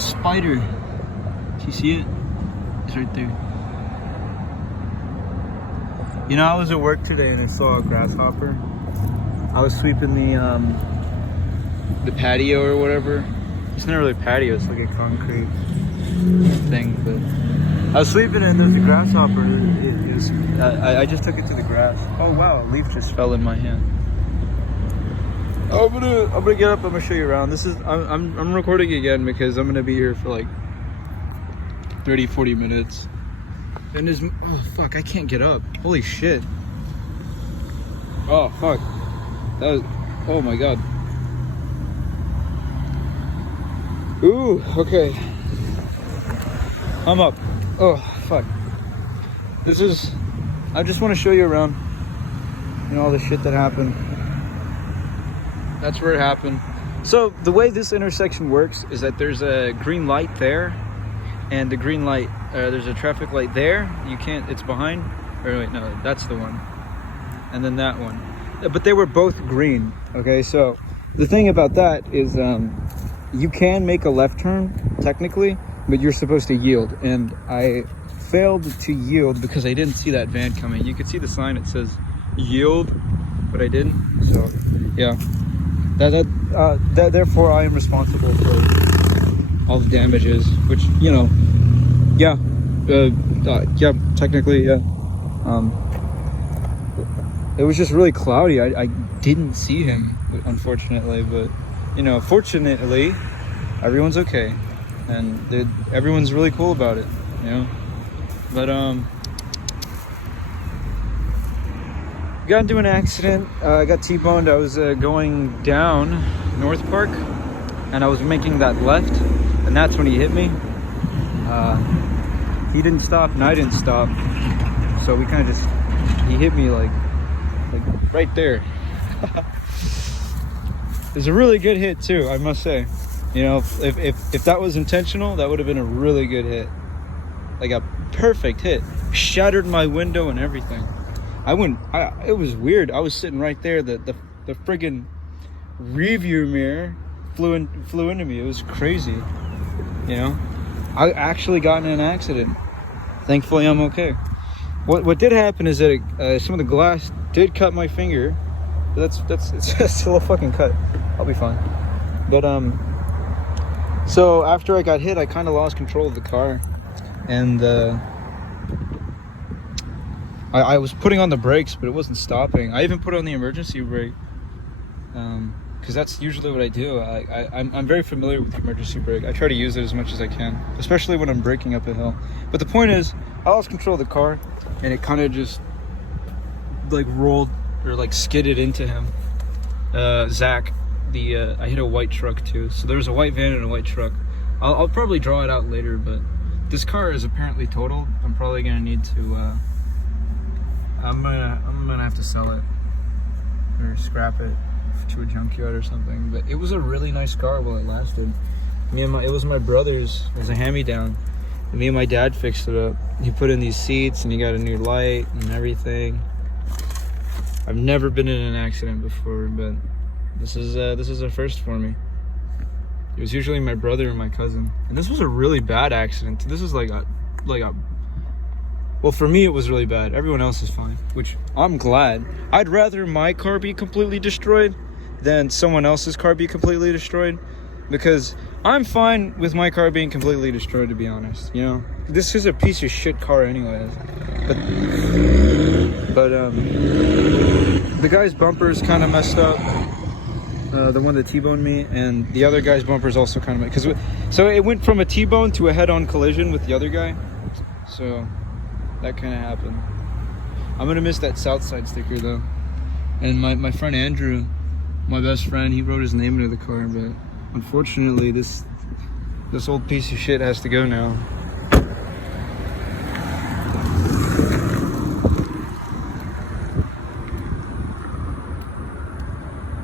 spider. Do you see it? It's right there. You know, I was at work today and I saw a grasshopper. I was sweeping the patio or whatever. It's not really a patio, it's like a concrete thing, but I was sweeping and there's a grasshopper. I just took it to the grass. Oh wow, a leaf just fell in my hand. I'm gonna get up, I'm gonna show you around. I'm recording again because I'm gonna be here for like 30-40 minutes. And oh fuck, I can't get up. Holy shit. Oh fuck. Oh my god. Ooh, okay. I'm up. Oh fuck. I just want to show you around. You know, all the shit that happened. That's where it happened. So the way this intersection works is that there's a green light there, and the green light, there's a traffic light there. You can't, it's behind, or wait, no, that's the one. And then that one. But they were both green, okay? So the thing about that is you can make a left turn, technically, but you're supposed to yield. And I failed to yield because I didn't see that van coming. You could see the sign, it says yield, but I didn't, so yeah. Therefore I am responsible for all the damages, which, you know, yeah, yeah, technically, yeah. It was just really cloudy. I didn't see him, unfortunately, but, you know, fortunately, everyone's okay, and everyone's really cool about it, you know. But got into an accident. I got T-boned. I was going down North Park, and I was making that left, and that's when he hit me. He didn't stop, and I didn't stop, so we kind of he hit me like right there. It was a really good hit too, I must say. You know, if that was intentional, that would have been a really good hit. Like a perfect hit. Shattered my window and everything. It was weird. I was sitting right there. The friggin' review mirror flew into me. It was crazy. You know, I actually got in an accident. Thankfully, I'm okay. What did happen is that some of the glass did cut my finger. But it's still a fucking cut. I'll be fine. But so after I got hit, I kind of lost control of the car, and I was putting on the brakes, but it wasn't stopping. I even put on the emergency brake, because that's usually what I do. I'm very familiar with the emergency brake. I try to use it as much as I can, especially when I'm braking up a hill. But the point is, I lost control of the car, and it kind of just like rolled or like skidded into him. Zach, I hit a white truck too. So there's a white van and a white truck. I'll probably draw it out later, but this car is apparently totaled. I'm probably gonna need to. I'm gonna have to sell it or scrap it to a junkyard or something. But it was a really nice car while it lasted. It was my brother's. It was a hand-me-down. Me and my dad fixed it up. He put in these seats and he got a new light and everything. I've never been in an accident before, but this is a first for me. It was usually my brother and my cousin, and this was a really bad accident. This is like a well, for me it was really bad. Everyone else is fine, which I'm glad. I'd rather my car be completely destroyed than someone else's car be completely destroyed, because I'm fine with my car being completely destroyed, to be honest. You know, this is a piece of shit car anyways, but the guy's bumper is kind of messed up. The one that T-boned me, and the other guy's bumper is also kind of, so it went from a T-bone to a head-on collision with the other guy. So that kind of happened. I'm gonna miss that Southside sticker though. And my friend Andrew, my best friend, he wrote his name into the car, but unfortunately this old piece of shit has to go now.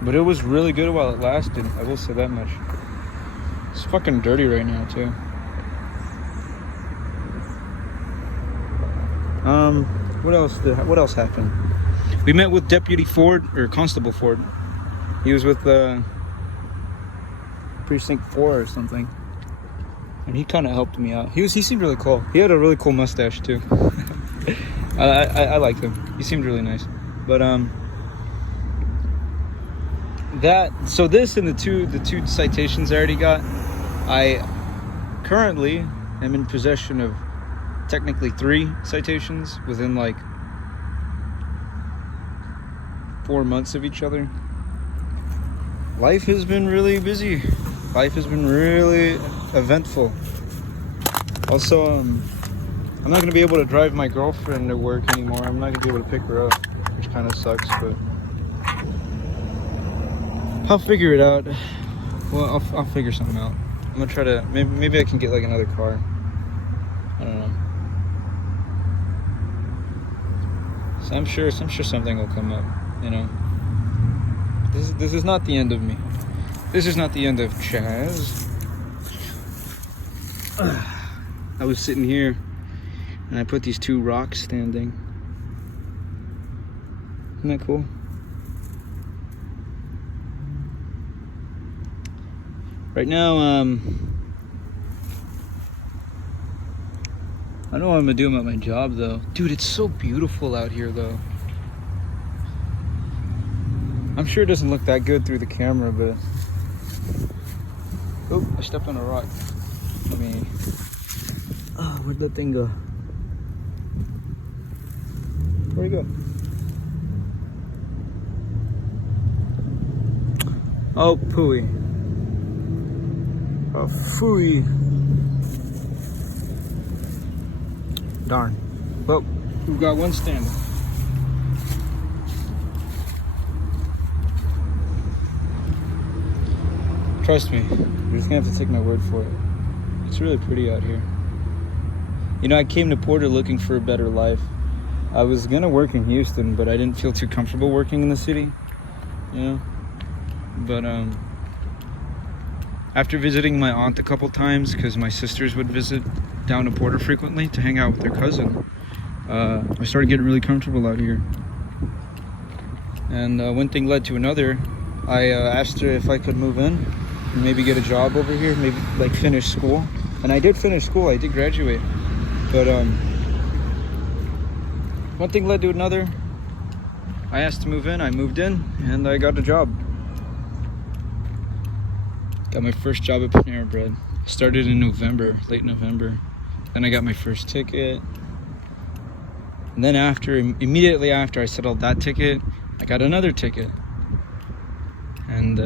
But it was really good while it lasted, I will say that much. It's fucking dirty right now too. What else happened? We met with Deputy Ford, or Constable Ford. He was with Precinct 4 or something. and he kind of helped me out. He seemed really cool. He had a really cool mustache too. I liked him. He seemed really nice. But this and the two citations I already got, I currently am in possession of technically 3 citations within like 4 months of each other. Life has been really busy. Life has been really eventful. Also, I'm not going to be able to drive my girlfriend to work anymore. I'm not going to be able to pick her up, which kind of sucks, but I'll figure it out. Well, I'll figure something out. I'm going to try to, maybe I can get like another car. I don't know. So I'm sure something will come up, you know. This is not the end of me. This is not the end of Chaz. I was sitting here and I put these 2 rocks standing. Isn't that cool? Right now, I know what I'm gonna do about my job though. Dude, it's so beautiful out here though. I'm sure it doesn't look that good through the camera, but... Oh, I stepped on a rock. Let me... Oh, where'd that thing go? Where'd it go? Oh, pooey. Oh, phooey. Darn. Well, we've got one standing. Trust me, you're just gonna have to take my word for it. It's really pretty out here. You know, I came to Porter looking for a better life. I was gonna work in Houston, but I didn't feel too comfortable working in the city, you know? But after visiting my aunt a couple times, because my sisters would visit down to Porter frequently to hang out with their cousin, I started getting really comfortable out here. And one thing led to another. I asked her if I could move in and maybe get a job over here, maybe like finish school. And I did finish school, I did graduate. But one thing led to another. I asked to move in, I moved in, and I got a job. Got my first job at Panera Bread. Started in November, late November. Then I got my first ticket. And then immediately after I settled that ticket, I got another ticket. And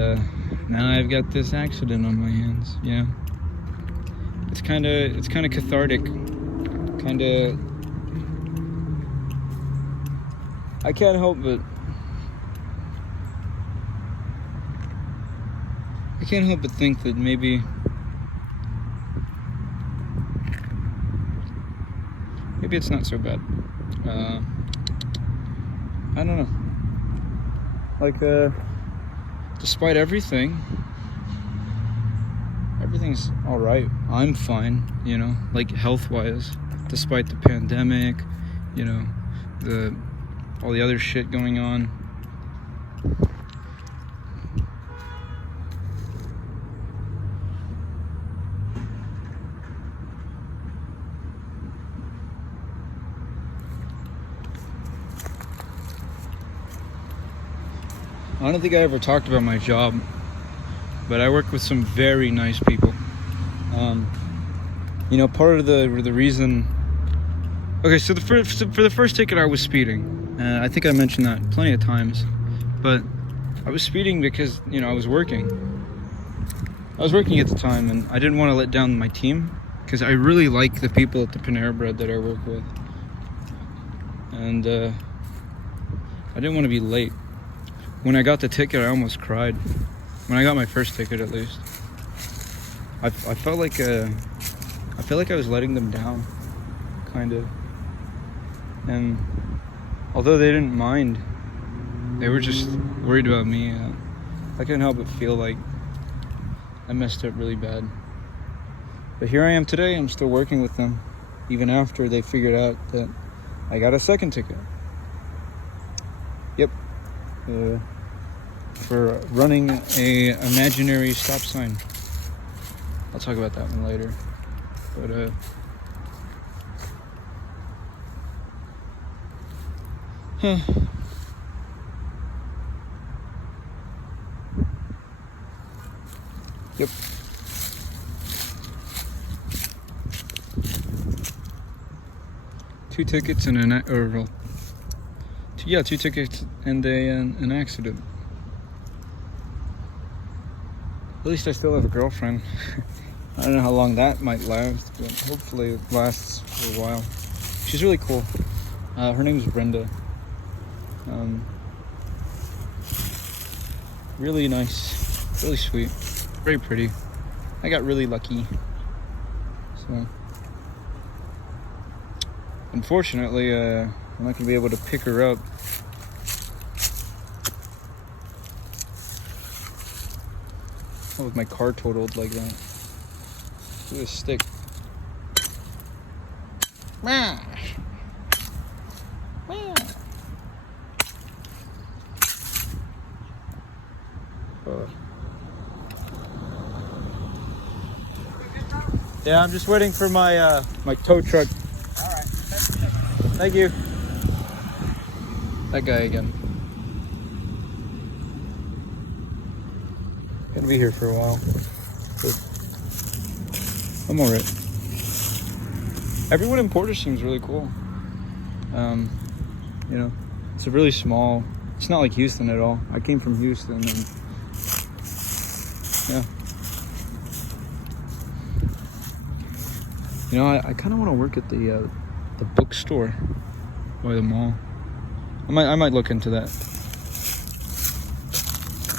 now I've got this accident on my hands, yeah. It's kind of cathartic. I can't help but think that maybe it's not so bad. I don't know. Like, despite everything's all right. I'm fine, you know, like health-wise, despite the pandemic, you know, all the other shit going on. I don't think I ever talked about my job, but I work with some very nice people. You know, part of the reason. Okay, so for the first ticket, I was speeding. I think I mentioned that plenty of times, but I was speeding because, you know, I was working. I was working at the time, and I didn't want to let down my team because I really like the people at the Panera Bread that I work with, and I didn't want to be late. When I got the ticket, I almost cried. When I got my first ticket, at least, I felt like I was letting them down, kind of. And although they didn't mind, they were just worried about me. I couldn't help but feel like I messed up really bad. But here I am today. I'm still working with them, even after they figured out that I got a second ticket. Yep. For running a imaginary stop sign. I'll talk about that one later. But yep. Two tickets and two tickets and an accident. At least I still have a girlfriend. I don't know how long that might last, but hopefully it lasts for a while. She's really cool. Her name's Brenda. Really nice, really sweet, very pretty. I got really lucky. So, unfortunately, I'm not gonna be able to pick her up. Oh, with my car totaled like that. With a stick. Yeah, I'm just waiting for my my tow truck. All right. Thank you. That guy again. Gonna be here for a while, but I'm alright. Everyone in Porter seems really cool. You know, it's a really small. It's not like Houston at all. I came from Houston, and yeah. You know, I kind of want to work at the bookstore by the mall. I might look into that.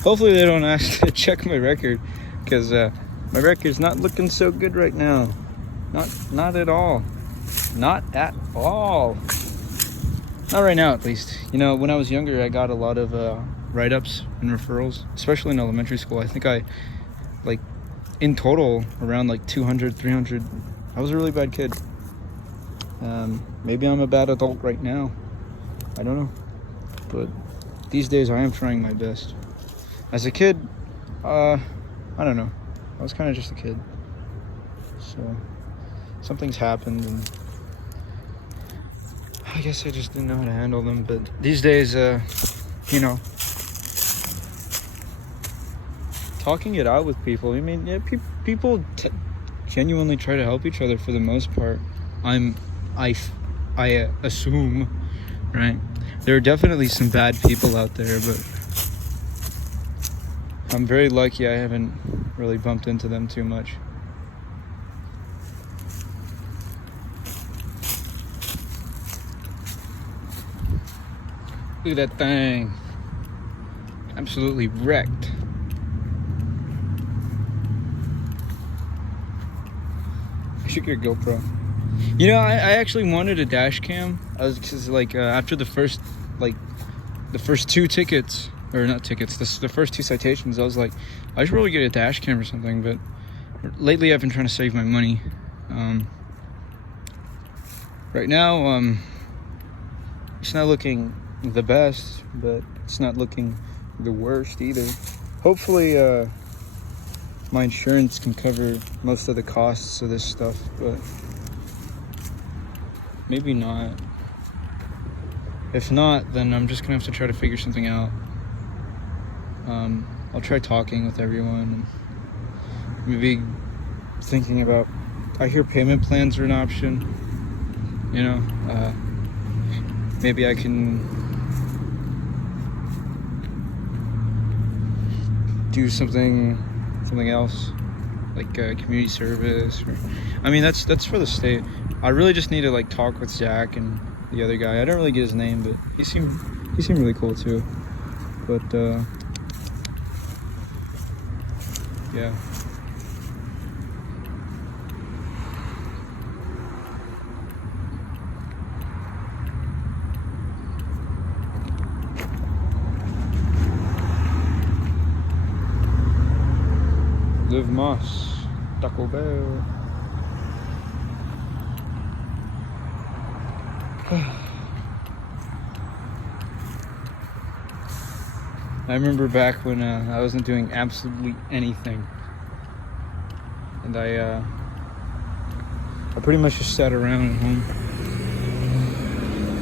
Hopefully they don't ask to check my record, because my record's not looking so good right now. Not at all. Not at all. Not right now, at least. You know, when I was younger, I got a lot of write-ups and referrals, especially in elementary school. I think I, like, in total, around like 200, 300. I was a really bad kid. Maybe I'm a bad adult right now. I don't know. But these days I am trying my best. As a kid, I don't know. I was kind of just a kid. So something's happened, and I guess I just didn't know how to handle them. But these days, you know, talking it out with people. I mean, yeah, people genuinely try to help each other for the most part. I assume, right? There are definitely some bad people out there, but I'm very lucky I haven't really bumped into them too much. Look at that thing. Absolutely wrecked. I should get a GoPro. You know, I actually wanted a dash cam. Cause like after the first two tickets, or not tickets, the first two citations, I was like, I should really get a dash cam or something. But lately I've been trying to save my money. Right now, it's not looking the best, but it's not looking the worst either. Hopefully, my insurance can cover most of the costs of this stuff, but maybe not. If not, then I'm just gonna have to try to figure something out. I'll try talking with everyone, and maybe thinking about, I hear payment plans are an option, you know. Maybe I can do something else, like community service, or, I mean, that's for the state. I really just need to like talk with Zach and the other guy. I don't really get his name, but he seemed really cool too. But yeah. Live Moss, Taco Bell. I remember back when I wasn't doing absolutely anything, and I I pretty much just sat around at home.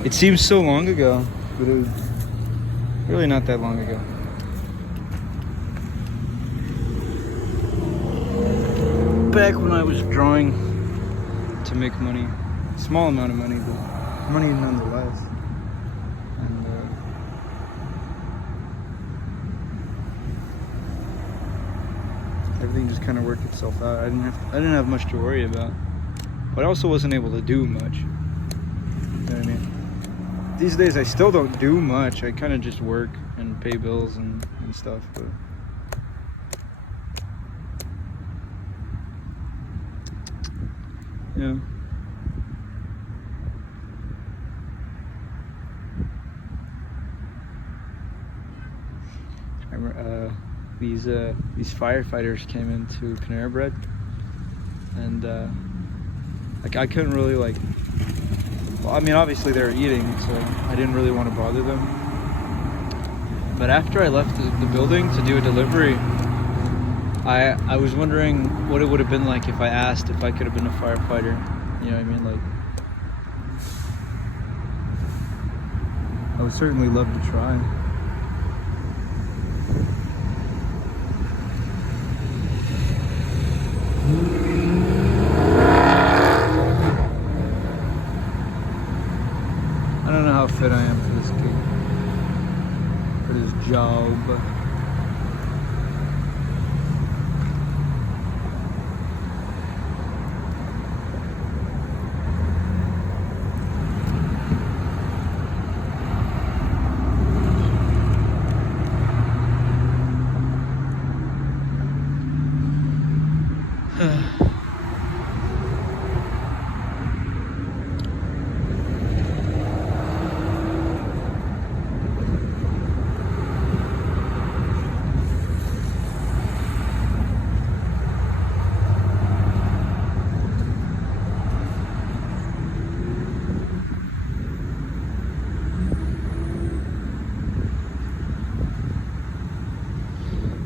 It seems so long ago, but it was really not that long ago. Back when I was drawing to make money, small amount of money, but money nonetheless. And everything just kind of worked itself out. I didn't have much to worry about, but I also wasn't able to do much. You know what I mean? These days I still don't do much. I kind of just work and pay bills and stuff, but yeah. I remember these firefighters came into Panera Bread, and like I couldn't really like. Well, I mean, obviously they were eating, so I didn't really want to bother them. But after I left the building to do a delivery, I was wondering what it would have been like if I asked if I could have been a firefighter. You know what I mean? Like, I would certainly love to try. I don't know how fit I am for this gig, for this job.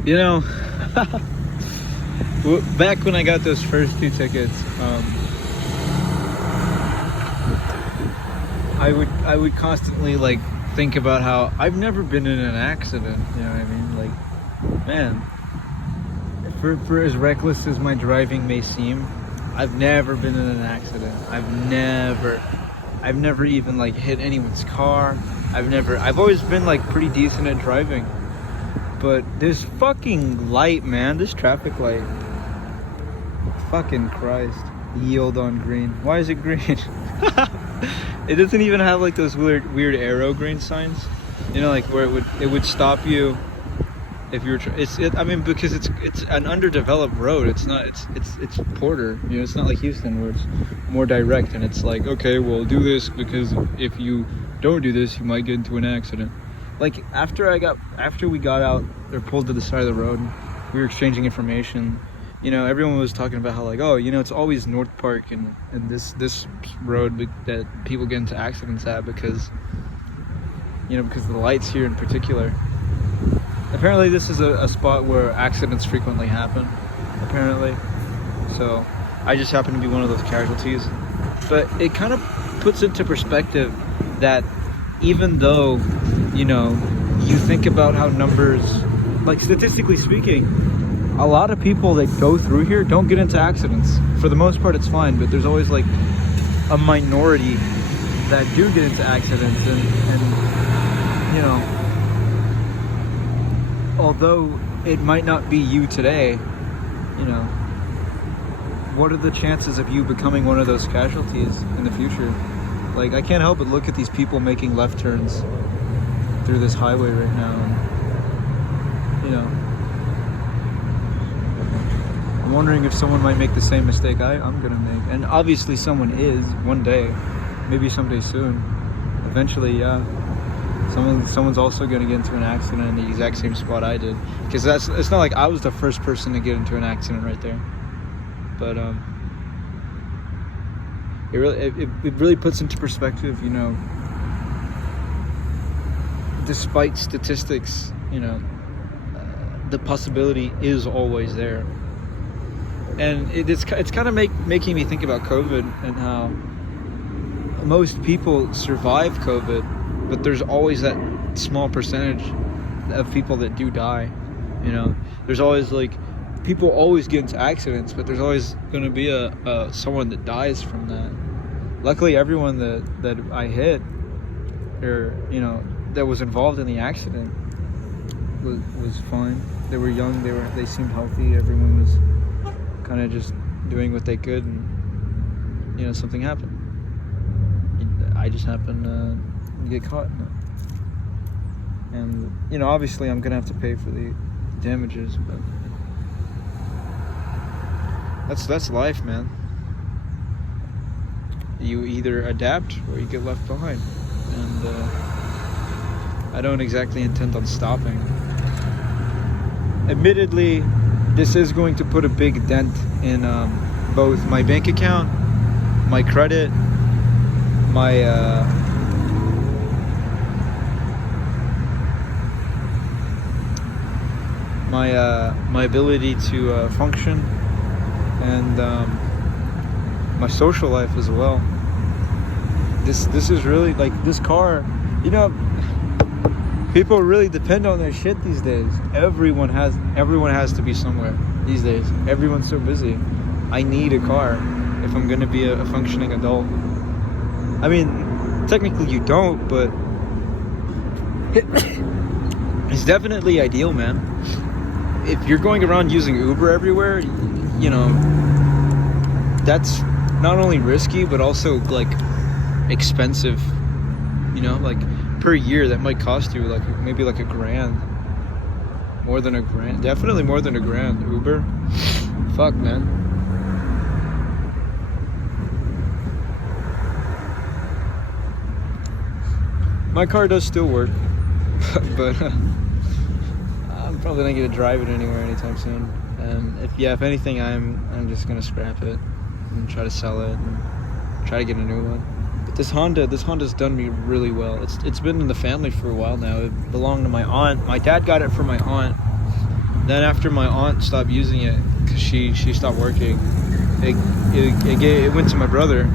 You know, back when I got those first 2 tickets, I would constantly like think about how I've never been in an accident. You know what I mean? Like, man, for as reckless as my driving may seem, I've never been in an accident. I've never even like hit anyone's car. I've always been like pretty decent at driving. But this fucking light, man, this traffic light. Fucking Christ. Yield on green. Why is it green? It doesn't even have like those weird arrow green signs. You know, like where it would stop you if you were I mean, because it's an underdeveloped road. It's not it's Porter, you know, it's not like Houston where it's more direct and it's like, okay, well, do this because if you don't do this, you might get into an accident. Like after we got out or pulled to the side of the road, we were exchanging information. You know, everyone was talking about how like, oh, you know, it's always North Park and this road that people get into accidents at because, you know, because of the lights here in particular. Apparently this is a spot where accidents frequently happen, apparently. So I just happen to be one of those casualties. But it kind of puts into perspective that even though, you know, you think about how numbers, like statistically speaking, a lot of people that go through here don't get into accidents. For the most part, it's fine, but there's always like a minority that do get into accidents, and you know, although it might not be you today, you know, what are the chances of you becoming one of those casualties in the future? Like, I can't help but look at these people making left turns through this highway right now, and, you know, I'm wondering if someone might make the same mistake I'm gonna make. And obviously someone is, one day, maybe someday soon. Eventually, yeah. Someone's also gonna get into an accident in the exact same spot I did. Because it's not like I was the first person to get into an accident right there. But it really puts into perspective, you know, despite statistics, you know, the possibility is always there. And it's kind of making me think about COVID and how most people survive COVID, but there's always that small percentage of people that do die. You know, there's always like people always get into accidents, but there's always going to be a someone that dies from that. Luckily, everyone that I hit, or you know, that was involved in the accident was fine. They were young. They seemed healthy. Everyone was kind of just doing what they could, and you know, something happened. I just happened to get caught in it. And you know, obviously I'm gonna have to pay for the damages, but that's life, man. You either adapt or you get left behind, and I don't exactly intend on stopping. Admittedly, this is going to put a big dent in both my bank account, my credit, my my ability to function, and my social life as well. This is really like this car, you know. People really depend on their shit these days. Everyone has to be somewhere these days. Everyone's so busy. I need a car if I'm gonna be a functioning adult. I mean, technically you don't, but it's definitely ideal, man. If you're going around using Uber everywhere, you know, that's not only risky, but also like expensive, you know, like per year that might cost you like maybe like $1,000, more than $1,000, definitely more than $1,000. Uber, fuck, man. My car does still work, but I'm probably not gonna drive it anywhere anytime soon. And if anything, I'm just gonna scrap it and try to sell it and try to get a new one. But this Honda's done me really well. It's been in the family for a while now. It belonged to my aunt. My dad got it from my aunt. Then after my aunt stopped using it because she stopped working, it went to my brother,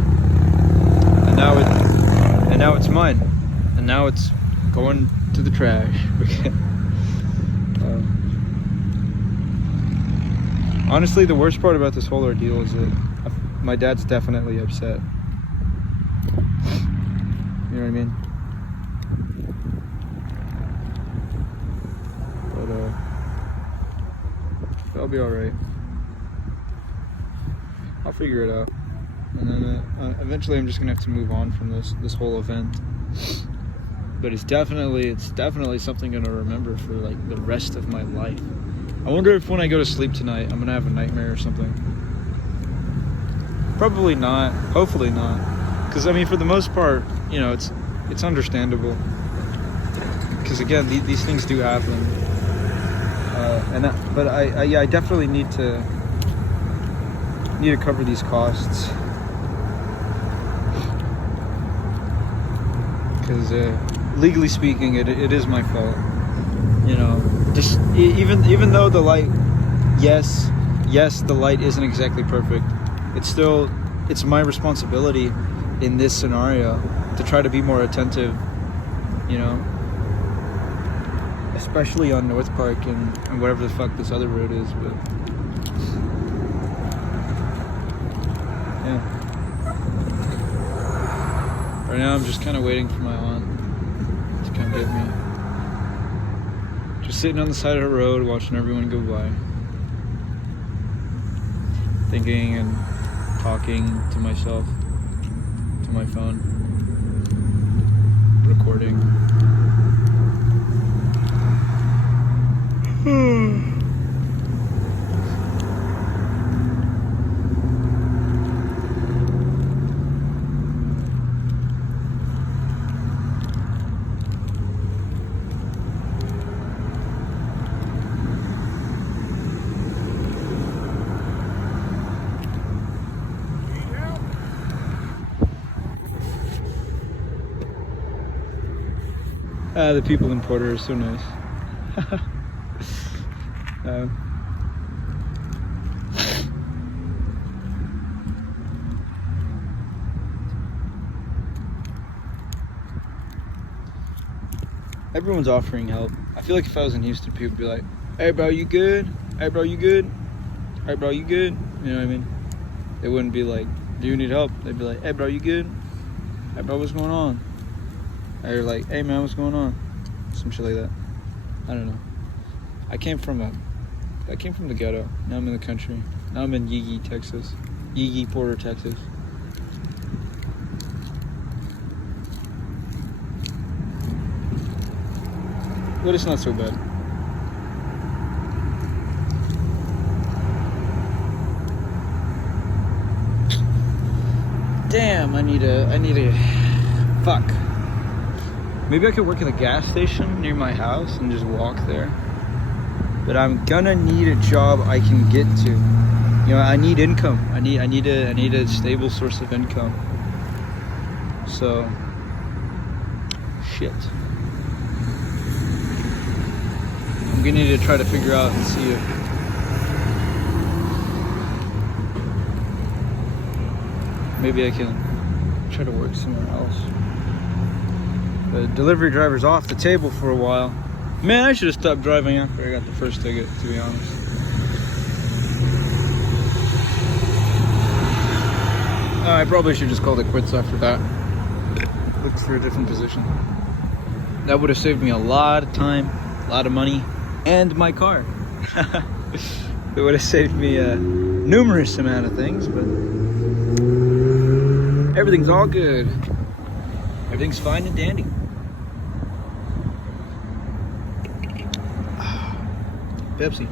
and now it's mine. And now it's going to the trash. Honestly, the worst part about this whole ordeal is that my dad's definitely upset. You know what I mean? But I'll be alright. I'll figure it out. And then eventually I'm just gonna have to move on from this whole event. But it's definitely something I'm gonna remember for like the rest of my life. I wonder if when I go to sleep tonight, I'm gonna have a nightmare or something. Probably not. Hopefully not. Because I mean, for the most part, you know, it's understandable. Because again, these things do happen. But I definitely need to cover these costs. Because legally speaking, it is my fault. You know, just even though the light, yes, the light isn't exactly perfect. It's my responsibility in this scenario to try to be more attentive. You know, especially on North Park and whatever the fuck this other road is. But yeah. Right now I'm just kind of waiting for my aunt to come get me. Just sitting on the side of the road watching everyone go by. Thinking and talking to myself, to my phone. Recording. The people in Porter are so nice. everyone's offering help. I feel like if I was in Houston, people would be like, "Hey, bro, you good? Hey, bro, you good? Hey, bro, you good?" You know what I mean? They wouldn't be like, "Do you need help?" They'd be like, "Hey, bro, you good? Hey, bro, what's going on?" Or like, "Hey, man, what's going on?" Some shit like that. I don't know. I came from the ghetto. Now I'm in the country. Now I'm in Yee, Texas. Yee, Porter, Texas. But it's not so bad. Damn, I need a fuck. Maybe I could work at a gas station near my house and just walk there. But I'm gonna need a job I can get to. You know, I need income. I need a stable source of income. So shit. I'm gonna need to try to figure out and see if maybe I can try to work somewhere else. The delivery driver's off the table for a while. Man, I should have stopped driving after I got the first ticket, to be honest. I probably should just call it quits after that. Look for a different position. That would have saved me a lot of time, a lot of money, and my car. It would have saved me a numerous amount of things, but everything's all good. Everything's fine and dandy. Pepsi.